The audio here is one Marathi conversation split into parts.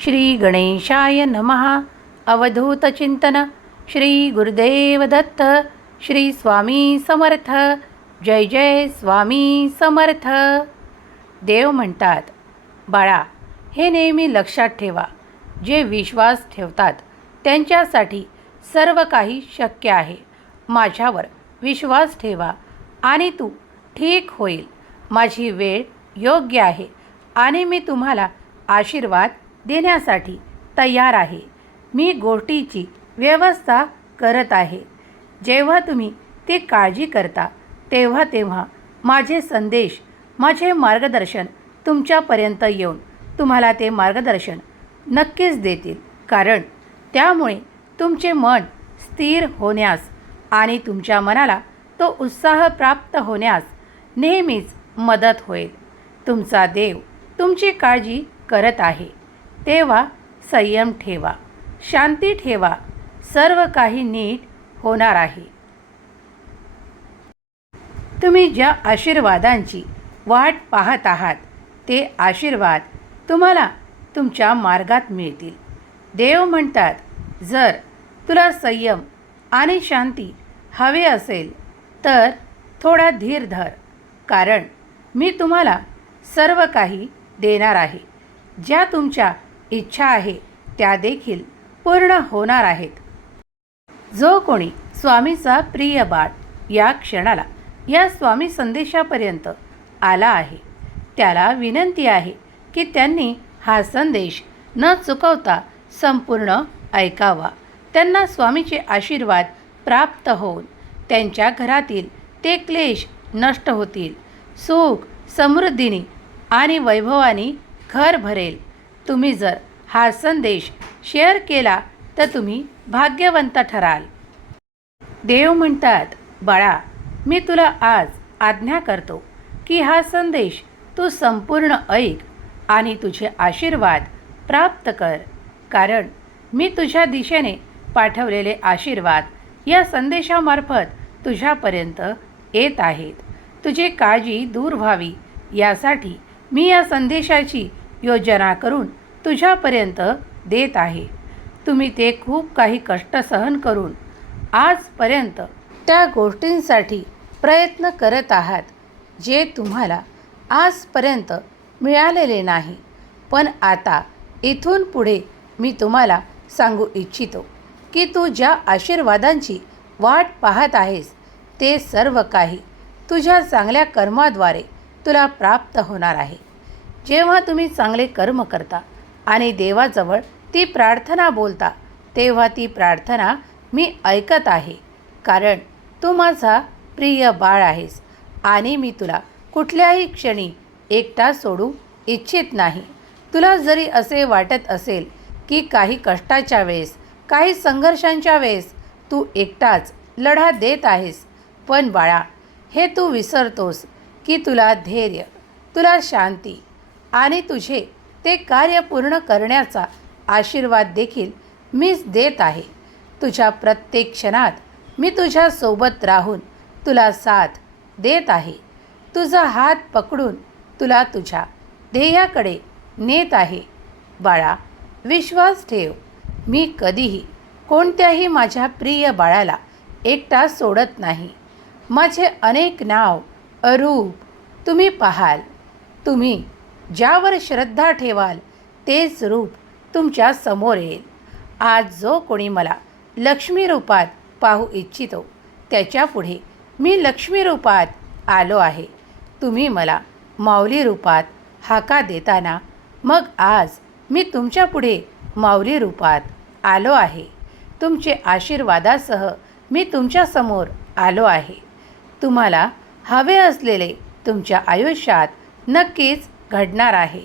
श्री गणेशाय नमः। अवधूतचिंतन श्री गुरुदेव दत्त श्री स्वामी समर्थ। जय जय स्वामी समर्थ। देव म्हणतात बाळा हे नेहमी लक्षात ठेवा. जे विश्वास ठेवतात त्यांच्यासाठी सर्व काही शक्य आहे. माझ्यावर विश्वास ठेवा आणि तू ठीक होईल. माझी वेळ योग्य आहे आणि मी तुम्हाला आशीर्वाद देण्यासाठी तयार आहे. मी गोष्टीची व्यवस्था करत आहे. जेव्हा तुम्ही ती काळजी करता तेव्हा तेव्हा माझे संदेश माझे मार्गदर्शन तुमच्यापर्यंत येऊन तुम्हाला ते मार्गदर्शन नक्कीच देतील. कारण त्यामुळे तुमचे मन स्थिर होण्यास आणि तुमच्या मनाला तो उत्साह प्राप्त होण्यास नेहमीच मदत होईल. तुमचा देव तुमची काळजी करत आहे. तेव्हा संयम ठेवा शांती ठेवा सर्व काही नीट होणार आहे. तुम्ही ज्या आशीर्वादांची वाट पाहत आहात ते आशीर्वाद तुम्हाला तुमच्या मार्गात मिळतील. देव म्हणतात जर तुला संयम आणि शांती हवे असेल तर थोडा धीर धर कारण मी तुम्हाला सर्व काही देणार आहे. ज्या तुमच्या इच्छा आहे त्या देखील पूर्ण होणार आहेत. जो कोणी स्वामीचा प्रिय बाळ या क्षणाला या स्वामी संदेशापर्यंत आला आहे त्याला विनंती आहे की त्यांनी हा संदेश न चुकवता संपूर्ण ऐकावा. त्यांना स्वामीचे आशीर्वाद प्राप्त होऊन त्यांच्या घरातील ते क्लेश नष्ट होतील. सुख समृद्धीने आणि वैभवाने घर भरेल. तुम्ही जर हा संदेश शेअर केला तर तुम्ही भाग्यवंत ठराल. देव म्हणतात बाळा मी तुला आज आज्ञा करतो की हा संदेश तू संपूर्ण ऐक आणि तुझे आशीर्वाद प्राप्त कर. कारण मी तुझ्या दिशेने पाठवलेले आशीर्वाद या संदेशामार्फत तुझ्यापर्यंत येत आहेत. तुझी काळजी दूर व्हावी. यासाठी मी या संदेशाची योजना करून तुझ्यापर्यंत देत आहे. तुम्ही ते खूप काही कष्ट सहन करून आजपर्यंत त्या गोष्टींसाठी प्रयत्न करत आहात जे तुम्हाला आजपर्यंत मिळालेले नाही. पण आता इथून पुढे मी तुम्हाला सांगू इच्छितो की तू ज्या आशीर्वादांची वाट पाहत आहेस ते सर्व काही तुझ्या चांगल्या कर्माद्वारे तुला प्राप्त होणार आहे. जेव्हा तुम्ही चांगले कर्म करता आणि देवाजवळ ती प्रार्थना बोलता तेव्हा ती प्रार्थना मी ऐकत आहे. कारण तू माझा प्रिय बाळ आहेस आणि मी तुला कुठल्याही क्षणी एकटा सोडू इच्छित नाही. तुला जरी असे वाटत असेल की काही कष्टाच्या वेळेस काही संघर्षांच्या वेळेस तू एकटाच लढा देत आहेस पण बाळा हे तू विसरतोस की तुला धैर्य तुला शांती आणि तुझे ते कार्य पूर्ण करण्याचा आशीर्वाद देखील मीच देत आहे. तुझ्या प्रत्येक क्षणात मी तुझ्यासोबत राहून तुला साथ देत आहे. तुझा हात पकडून तुला तुझ्या ध्येयाकडे नेत आहे. बाळा विश्वास ठेव. मी कधीही कोणत्याही माझ्या प्रिय बाळाला एकटा सोडत नाही. माझे अनेक नाव अरूप. तुम्ही पाहाल. तुम्ही ज्यावर श्रद्धा ठेवाल तेच रूप तुमच्यासमोर येईल. आज जो कोणी मला लक्ष्मी रूपात पाहू इच्छितो त्याच्यापुढे मी लक्ष्मी रूपात आलो आहे. तुम्ही मला माऊली रूपात हाका देताना मग आज मी तुमच्यापुढे माऊली रूपात आलो आहे. तुमचे आशीर्वादासह मी तुमच्यासमोर आलो आहे. तुम्हाला हवे असलेले तुमच्या आयुष्यात नक्कीच घडणार आहे.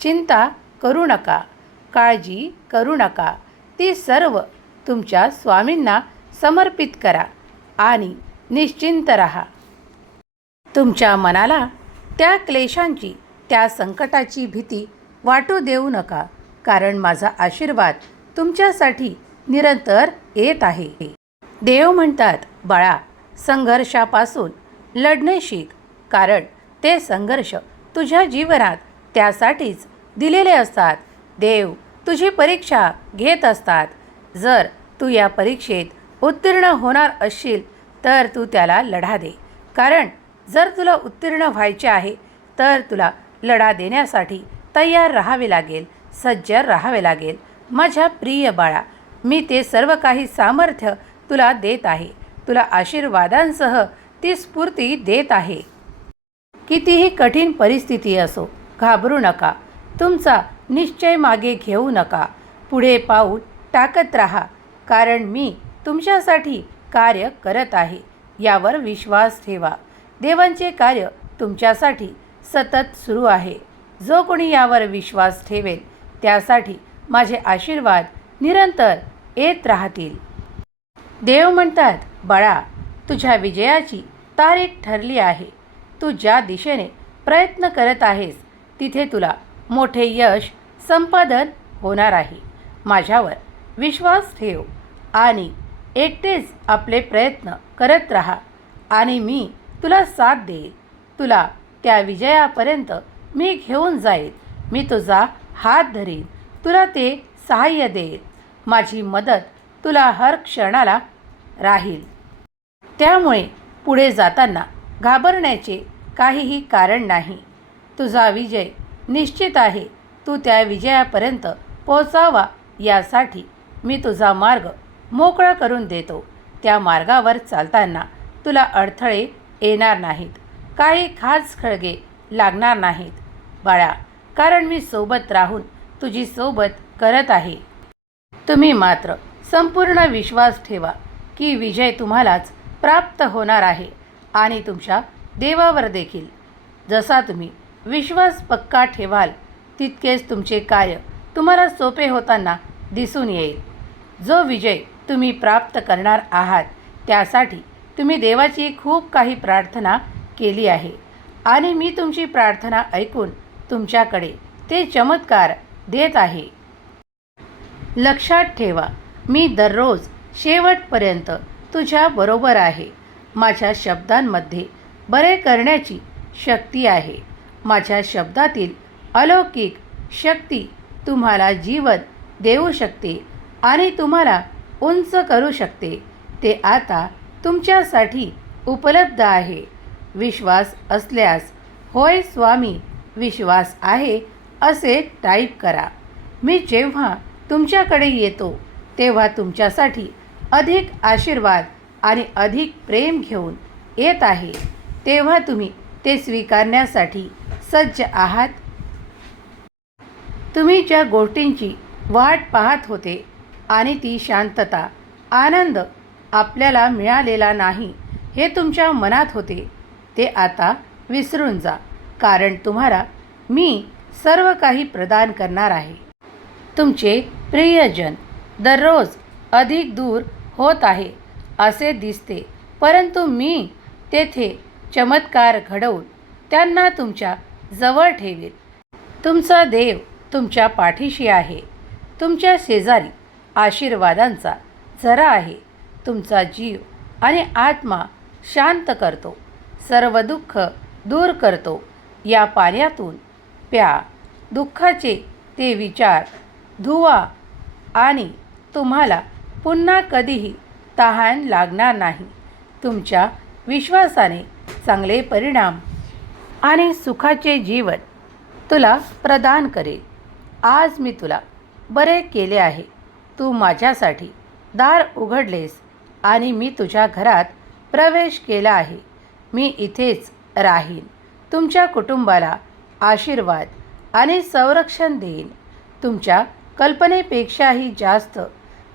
चिंता करू नका काळजी करू नका. ती सर्व तुमच्या स्वामींना समर्पित करा आणि निश्चिंत रहा. तुमच्या मनाला त्या क्लेशांची त्या संकटाची भीती वाटू देऊ नका कारण माझा आशीर्वाद तुमच्यासाठी निरंतर येत आहे. देव म्हणतात बाळा संघर्षापासून लढणे शिक कारण ते संघर्ष तुझ्या जीवनात त्यासाठीच दिलेले असतात. देव तुझी परीक्षा घेत असतात. जर तू या परीक्षेत उत्तीर्ण होणार असशील तर तू त्याला लढा दे. कारण जर तुला उत्तीर्ण व्हायचे आहे तर तुला लढा देण्यासाठी तयार राहावे लागेल सज्ज राहावे लागेल. माझ्या प्रिय बाळा मी ते सर्व काही सामर्थ्य तुला देत आहे. तुला आशीर्वादांसह ती स्फूर्ती देत आहे. कितीही कठीण परिस्थिती असो घाबरू नका. तुमचा निश्चय मागे घेऊ नका. पुढे पाऊल टाकत राहा कारण मी तुमच्यासाठी कार्य करत आहे यावर विश्वास ठेवा. देवांचे कार्य तुमच्यासाठी सतत सुरू आहे. जो कोणी यावर विश्वास ठेवेल त्यासाठी माझे आशीर्वाद निरंतर येत राहतील. देव म्हणतात बाळा तुझ्या विजयाची तारीख ठरली आहे. तू ज्या दिशेने प्रयत्न करत आहेस तिथे तुला मोठे यश संपादन होणार आहे. माझ्यावर विश्वास ठेव आणि एकटेच आपले प्रयत्न करत राहा आणि मी तुला साथ देईल तुला त्या विजयापर्यंत मी घेऊन जाईल मी तुझा हात धरीन. तुला ते सहाय्य देईल माझी मदत तुला हर क्षणाला राहील. त्यामुळे पुढे जाताना घाबरण्याचे काहीही कारण नाही. तुझा विजय निश्चित आहे. तू त्या विजयापर्यंत पोचावा यासाठी मी तुझा मार्ग मोकळा करून देतो. त्या मार्गावर चालताना तुला अडथळे येणार नाहीत. काही खास खळगे लागणार नाहीत. बाळा कारण मी सोबत राहून तुझी सोबत करत आहे. तुम्ही मात्र संपूर्ण विश्वास ठेवा की विजय तुम्हालाच प्राप्त होणार आहे आणि तुमच्या देवावर देखील. जसा तुम्ही विश्वास पक्का ठेवाल तितकेच तुमचे कार्य तुम्हाला सोपे होताना दिसून येईल. जो विजय तुम्ही प्राप्त करणार आहात त्यासाठी तुम्ही देवाची खूप काही प्रार्थना केली आहे. आणि मी तुमची प्रार्थना ऐकून तुमच्याकडे ते चमत्कार देत आहे. लक्षात ठेवा मी दररोज शेवटपर्यंत तुझ्या बरोबर आहे. माझ्या शब्दांमध्ये बरे करण्याची शक्ती आहे. माझ्या शब्दातील अलौकिक शक्ती तुम्हाला जीवन देऊ शकते आणि तुम्हाला उंच करू शकते. ते आता तुमच्यासाठी उपलब्ध आहे. विश्वास असल्यास होय स्वामी विश्वास आहे असे टाईप करा. मी जेव्हा तुमच्याकडे येतो तेव्हा तुमच्यासाठी अधिक आशीर्वाद आणि अधिक प्रेम घेऊन येत आहे. तेव्हा तुम्ही ते स्वीकारण्यासाठी सज्ज आहात. तुम्ही ज्या गोष्टींची वाट पाहत होते आणि ती शांतता आनंद आपल्याला मिळालेला नाही हे तुमच्या मनात होते ते आता विसरून जा. कारण तुम्हाला मी सर्व काही प्रदान करणार आहे. तुमचे प्रियजन दररोज अधिक दूर होत आहे असे दिसते. परंतु मी तेथे चमत्कार घडवून त्यांना तुमच्या जवळ ठेवेल. तुमचा देव तुमच्या पाठीशी आहे. तुमच्या शेजारी आशीर्वादांचा झरा आहे. तुमचा जीव आणि आत्मा शांत करतो. सर्व दुःख दूर करतो. या पाण्यातून प्या. दुःखाचे ते विचार धुवा आणि तुम्हाला पुन्हा कधीही तहान लागणार नाही. तुमच्या विश्वासाने चांगले परिणाम आणि सुखाचे जीवन तुला प्रदान करेल. आज मी तुला बरे केले आहे. तू माझ्यासाठी दार उघडलेस आणि मी तुझ्या घरात प्रवेश केला आहे. मी इथेच राहीन. तुमच्या कुटुंबाला आशीर्वाद आणि संरक्षण देईन. तुमच्या कल्पनेपेक्षाही जास्त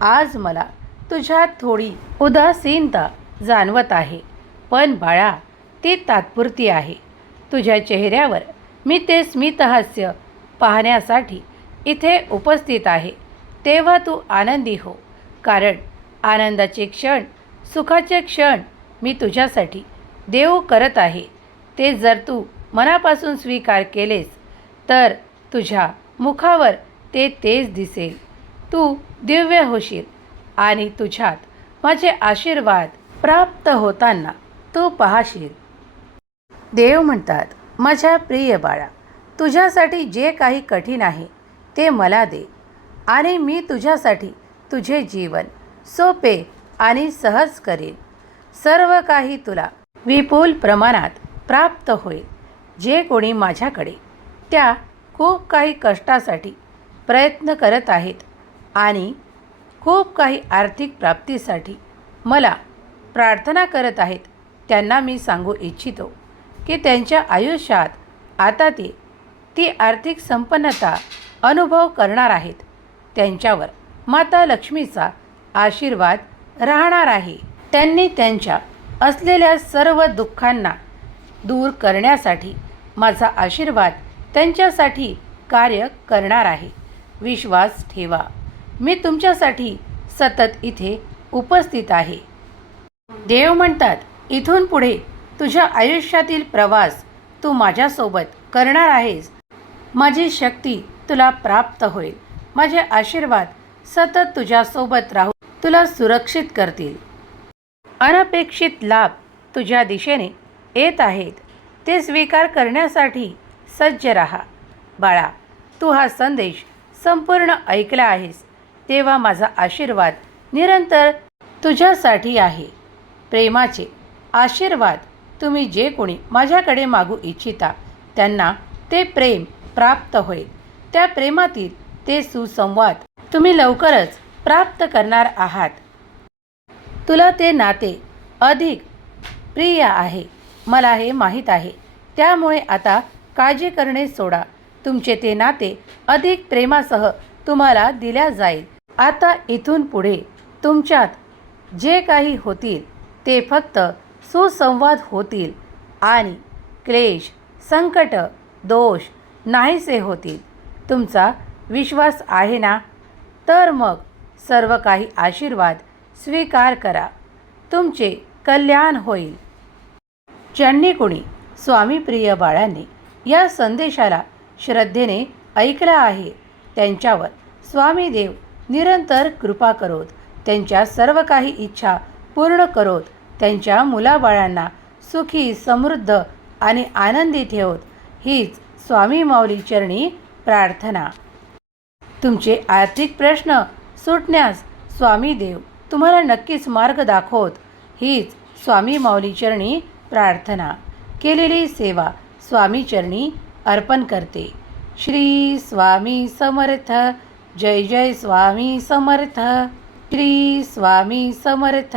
आज मला तुझ्यात थोडी उदासीनता जाणवत आहे. पण बाळा ती तात्पुरती आहे. तुझ्या चेहऱ्यावर मी ते स्मितहास्य पाहण्यासाठी इथे उपस्थित आहे. तेव्हा तू आनंदी हो. कारण आनंदाचे क्षण सुखाचे क्षण मी तुझ्यासाठी देऊ करत आहे. ते जर तू मनापासून स्वीकार केलेस तर तुझ्या मुखावर ते तेज दिसेल. तू दिव्य होशील आणि तुझ्यात माझे आशीर्वाद प्राप्त होताना तू पाहशील. देव म्हणतात माझ्या प्रिय बाळा तुझ्यासाठी जे काही कठीण आहे ते मला दे. आणि मी तुझ्यासाठी तुझे जीवन सोपे आणि सहज करेन. सर्व काही तुला विपुल प्रमाणात प्राप्त होईल जे कोणी माझ्याकडे त्या खूप काही कष्टासाठी प्रयत्न करत आहेत आणि खूप काही आर्थिक प्राप्तीसाठी मला प्रार्थना करत आहेत त्यांना मी सांगू इच्छितो. की त्यांच्या आयुष्यात आता ते ती आर्थिक संपन्नता अनुभव करणार आहेत. त्यांच्यावर माता लक्ष्मीचा आशीर्वाद राहणार आहे. त्यांनी त्यांच्या असलेल्या सर्व दुःखांना दूर करण्यासाठी माझा आशीर्वाद त्यांच्यासाठी कार्य करणार आहे. विश्वास ठेवा. मी तुमच्यासाठी सतत इथे उपस्थित आहे. देव म्हणतात इथून पुढे तुझ्या आयुष्यातील प्रवास तू माझ्यासोबत करणार आहेस. माझी शक्ती तुला प्राप्त होईल. माझे आशीर्वाद सतत तुझ्यासोबत राहू तुला सुरक्षित करतील. अनपेक्षित लाभ तुझ्या दिशेने येत आहेत. ते स्वीकार करण्यासाठी सज्ज राहा. बाळा तू हा संदेश संपूर्ण ऐकला आहेस. तेव्हा माझा आशीर्वाद निरंतर तुझ्यासाठी आहे. प्रेमाचे आशीर्वाद तुम्ही जे कोणी माझ्याकडे मागू इच्छिता त्यांना ते प्रेम प्राप्त होईल. त्या प्रेमातील ते सुसंवाद तुम्ही लवकरच प्राप्त करणार आहात. तुला ते नाते अधिक प्रिय आहे मला हे माहीत आहे. त्यामुळे आता काळजी करणे सोडा. तुमचे ते नाते अधिक प्रेमासह तुम्हाला दिल्या जाईल. आता इथून पुढे तुमच्यात जे काही होतील ते फक्त सुसंवाद होतील आणि क्लेश संकट दोष नाहीसे होतील. तुमचा विश्वास आहे ना? तर मग सर्व काही आशीर्वाद स्वीकार करा. तुमचे कल्याण होईल. ज्यांनी कोणी? स्वामीप्रिय बाळांनी या संदेशाला श्रद्धेने ऐकला आहे. त्यांच्यावर स्वामी देव निरंतर कृपा करोत. त्यांच्या सर्व काही इच्छा पूर्ण करोत. त्यांच्या मुलाबाळांना सुखी समृद्ध आणि आनंदी ठेवत हीच स्वामी माऊली चरणी प्रार्थना. तुमचे आर्थिक प्रश्न सुटण्यास स्वामी देव तुम्हाला नक्कीच मार्ग दाखवत हीच स्वामी माऊली चरणी प्रार्थना. केलेली सेवा स्वामी चरणी अर्पण करते. श्री स्वामी समर्थ जय जय स्वामी समर्थ. श्री स्वामी समर्थ